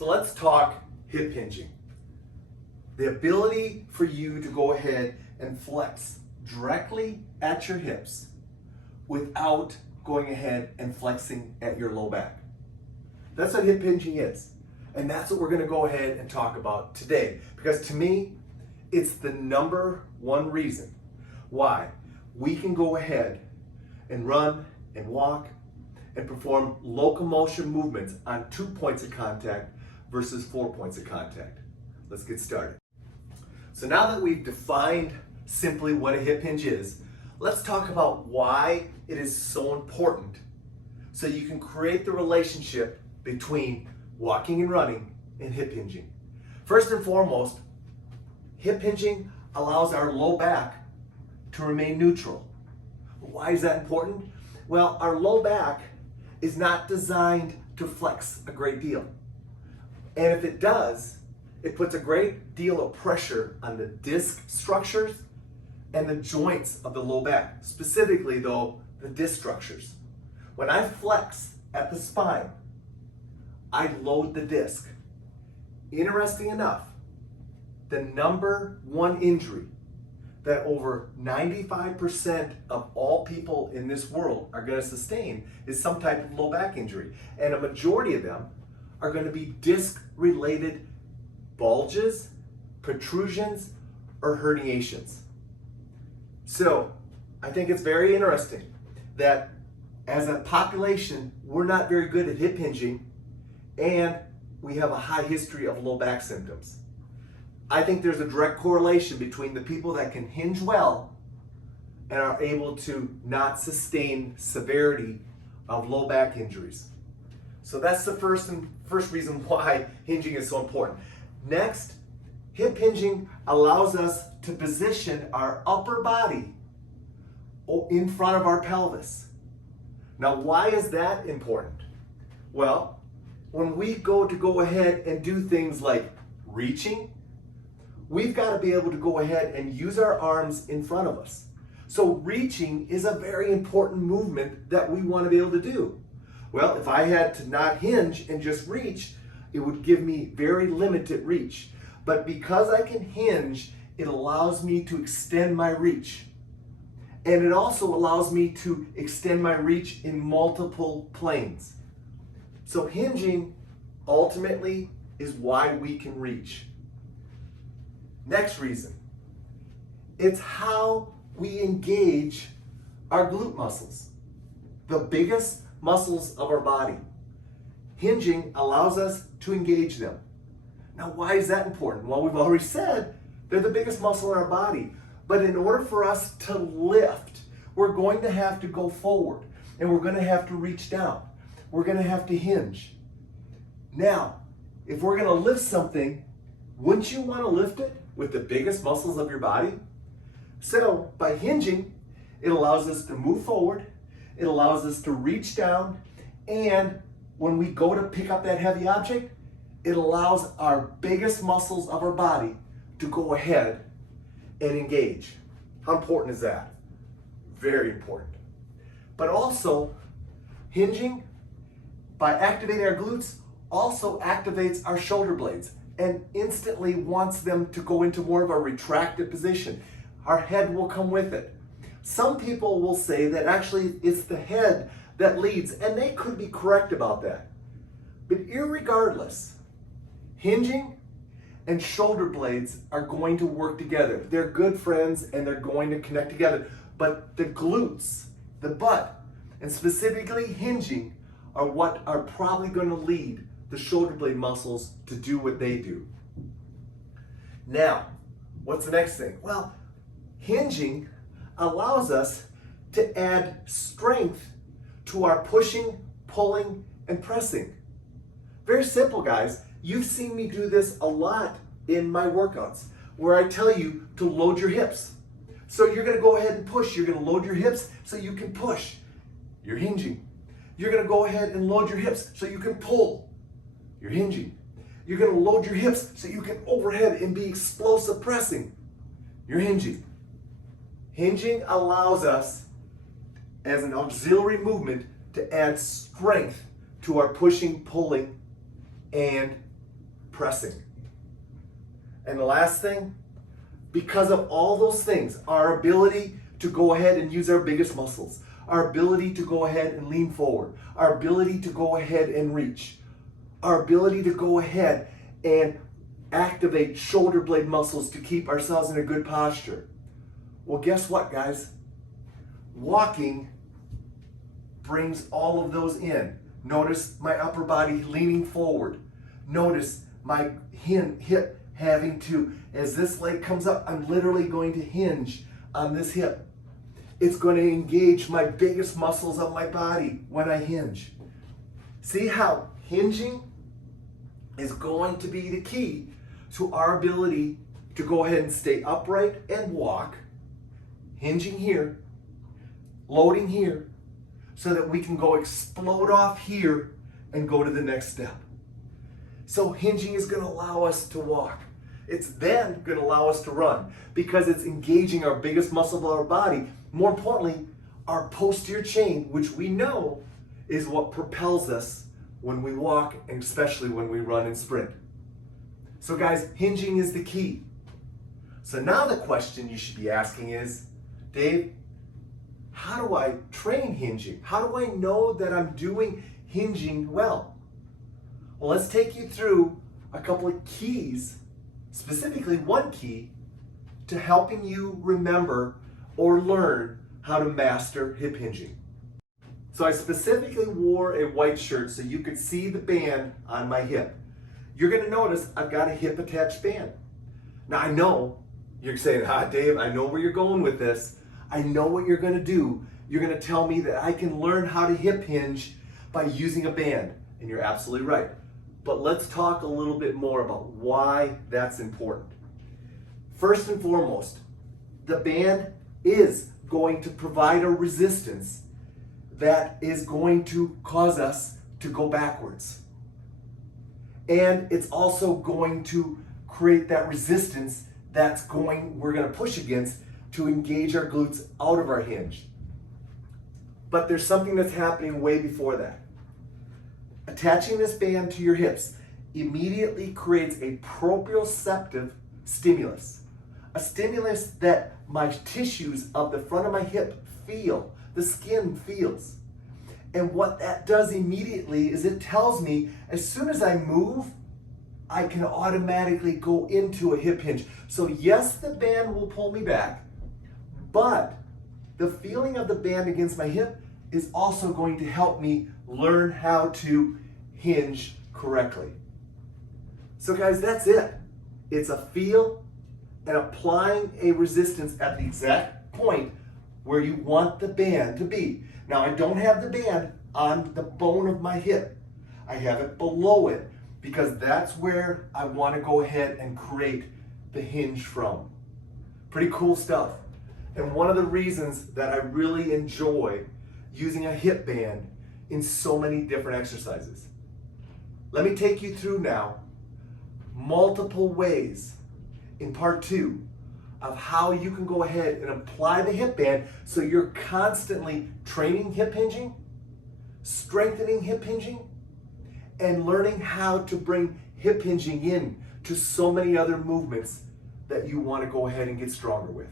So let's talk hip hinging. The ability for you to go ahead and flex directly at your hips without going ahead and flexing at your low back. That's what hip hinging is. And that's what we're going to go ahead and talk about today. Because to me, it's the number one reason why we can go ahead and run and walk and perform locomotion movements on 2 points of contact versus 4 points of contact. Let's get started. So now that we've defined simply what a hip hinge is, let's talk about why it is so important so you can create the relationship between walking and running and hip hinging. First and foremost, hip hinging allows our low back to remain neutral. Why is that important? Well, our low back is not designed to flex a great deal. And if it does, it puts a great deal of pressure on the disc structures and the joints of the low back, specifically though, the disc structures. When I flex at the spine, I load the disc. Interesting enough, the number one injury that over 95% of all people in this world are going to sustain is some type of low back injury. And a majority of them are going to be disc-related bulges, protrusions, or herniations. So I think it's very interesting that as a population, we're not very good at hip hinging, and we have a high history of low back symptoms. I think there's a direct correlation between the people that can hinge well and are able to not sustain severity of low back injuries. So that's the first reason why hinging is so important. Next, hip hinging allows us to position our upper body in front of our pelvis. Now, why is that important? Well, when we go ahead and do things like reaching, we've got to be able to go ahead and use our arms in front of us. So reaching is a very important movement that we want to be able to do. Well, if I had to not hinge and just reach, it would give me very limited reach. But because I can hinge, it allows me to extend my reach. And it also allows me to extend my reach in multiple planes. So hinging ultimately is why we can reach. Next reason, it's how we engage our glute muscles, the biggest muscles of our body. Hinging allows us to engage them. Now, why is that important? Well, we've already said they're the biggest muscle in our body. But in order for us to lift, we're going to have to go forward and we're going to have to reach down. We're going to have to hinge. Now, if we're going to lift something, wouldn't you want to lift it with the biggest muscles of your body? So by hinging, it allows us to move forward, it allows us to reach down, and when we go to pick up that heavy object, it allows our biggest muscles of our body to go ahead and engage. How important is that? Very important. But also, hinging, by activating our glutes, also activates our shoulder blades and instantly wants them to go into more of a retracted position. Our head will come with it. Some people will say that actually it's the head that leads, and they could be correct about that. But irregardless, hinging and shoulder blades are going to work together. They're good friends and they're going to connect together. But the glutes, the butt, and specifically hinging are what are probably going to lead the shoulder blade muscles to do what they do. Now, what's the next thing? Well, hinging allows us to add strength to our pushing, pulling, and pressing. Very simple, guys. You've seen me do this a lot in my workouts where I tell you to load your hips. So you're going to go ahead and push. You're going to load your hips so you can push. You're hinging. You're going to go ahead and load your hips so you can pull. You're hinging. You're going to load your hips so you can overhead and be explosive pressing. You're hinging. Hinging allows us, as an auxiliary movement, to add strength to our pushing, pulling, and pressing. And the last thing, because of all those things, our ability to go ahead and use our biggest muscles, our ability to go ahead and lean forward, our ability to go ahead and reach, our ability to go ahead and activate shoulder blade muscles to keep ourselves in a good posture. Well, guess what, guys? Walking brings all of those in. Notice my upper body leaning forward. Notice my hip having to, as this leg comes up, I'm literally going to hinge on this hip. It's going to engage my biggest muscles of my body when I hinge. See how hinging is going to be the key to our ability to go ahead and stay upright and walk, hinging here, loading here, so that we can go explode off here and go to the next step. So hinging is going to allow us to walk. It's then going to allow us to run because it's engaging our biggest muscle of our body. More importantly, our posterior chain, which we know is what propels us when we walk and especially when we run and sprint. So guys, hinging is the key. So now the question you should be asking is, Dave, how do I train hinging? How do I know that I'm doing hinging well? Well, let's take you through a couple of keys, specifically one key to helping you remember or learn how to master hip hinging. So I specifically wore a white shirt so you could see the band on my hip. You're going to notice I've got a hip attached band. Now I know you're saying, Dave, I know where you're going with this. I know what you're going to do. You're going to tell me that I can learn how to hip hinge by using a band. And you're absolutely right. But let's talk a little bit more about why that's important. First and foremost, the band is going to provide a resistance that is going to cause us to go backwards. And it's also going to create that resistance we're going to push against to engage our glutes out of our hinge. But there's something that's happening way before that. Attaching this band to your hips immediately creates a proprioceptive stimulus. A stimulus that my tissues of the front of my hip feel, the skin feels. And what that does immediately is it tells me as soon as I move, I can automatically go into a hip hinge. So yes, the band will pull me back, but the feeling of the band against my hip is also going to help me learn how to hinge correctly. So guys, that's it. It's a feel and applying a resistance at the exact point where you want the band to be. Now I don't have the band on the bone of my hip. I have it below it because that's where I want to go ahead and create the hinge from. Pretty cool stuff. And one of the reasons that I really enjoy using a hip band in so many different exercises. Let me take you through now multiple ways in part 2 of how you can go ahead and apply the hip band so you're constantly training hip hinging, strengthening hip hinging, and learning how to bring hip hinging in to so many other movements that you want to go ahead and get stronger with.